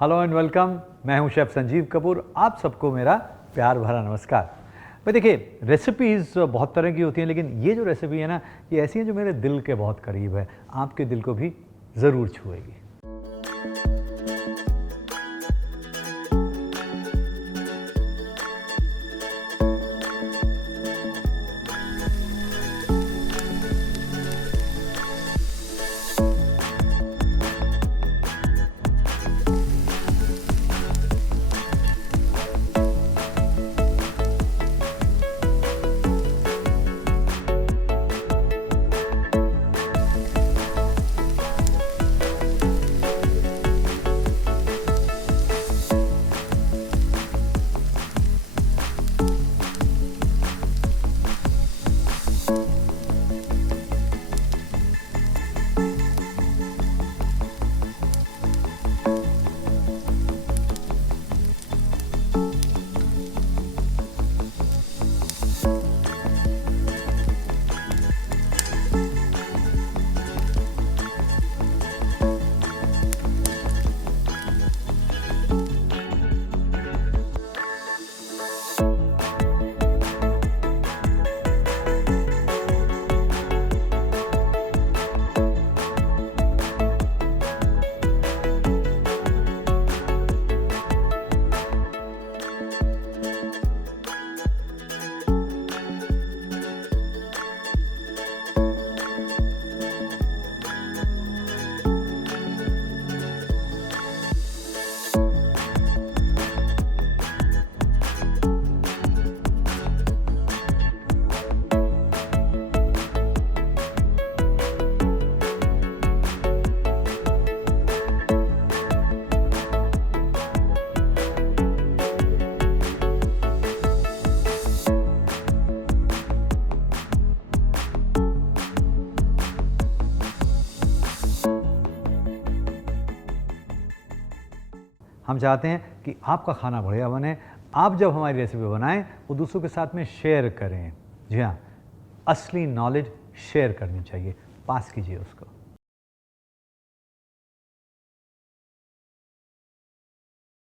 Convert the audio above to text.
Hello and welcome. मैं हूं chef Sanjeev Kapoor. आप सबको मेरा प्यार भरा नमस्कार। भाई देखिए, रेसिपीज़ बहुत तरह की होती हैं, लेकिन ये जो रेसिपी है ना, ये ऐसी है जो मेरे दिल के बहुत करीब है। आपके दिल को भी ज़रूर छुएगी। हम चाहते हैं कि आपका खाना बढ़िया बने। आप जब हमारी रेसिपी बनाएं, वो दूसरों के साथ में शेयर करें। जी हाँ, असली नॉलेज शेयर करनी चाहिए। पास कीजिए उसको।